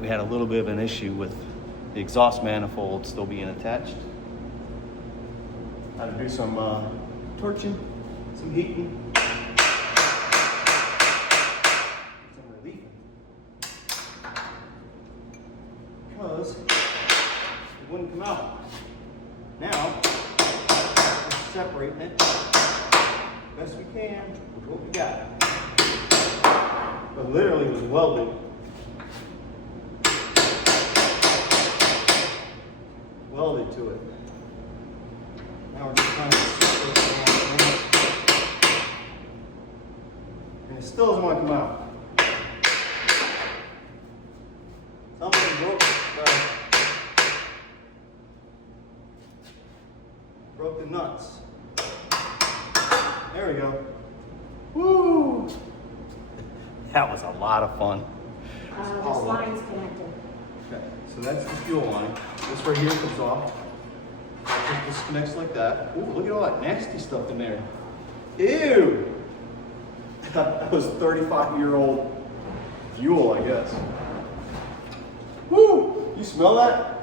we had a little bit of an issue with the exhaust manifold still being attached. Had to do some torching, some heating, some relieving, because it wouldn't come out. Now, we're separating it best we can with what we got. But literally it was welded. Welded to it. Now we're just trying to separate it, and it still doesn't want to come out. Something broke it. Broke the nuts. There we go. Woo! That was a lot of fun. This line's connected. Okay, so that's the fuel line. This right here comes off. It disconnects like that. Ooh, look at all that nasty stuff in there. Ew! That was 35-year-old fuel, I guess. Woo! You smell that?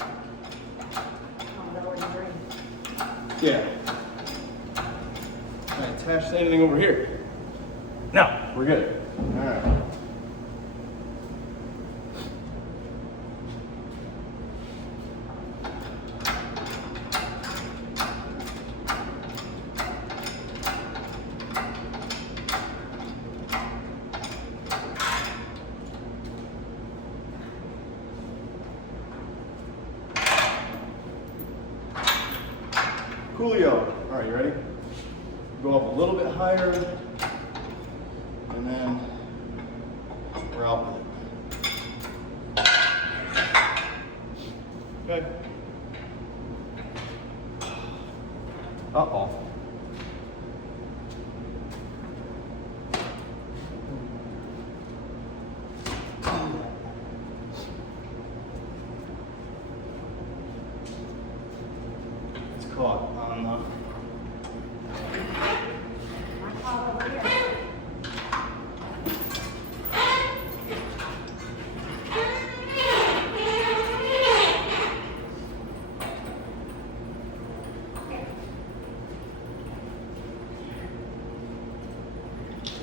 Oh, that was green. Yeah. Can I attach to anything over here? No, we're good. All right. Coolio. All right, you ready? Go up a little bit higher, and then we're out with it. Okay. Uh-oh. It's caught on the... I caught over here.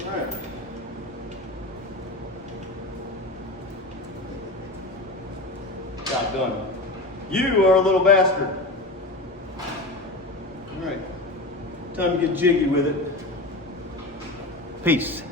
All right. Job done. You are a little bastard. All right. Time to get jiggy with it. Peace.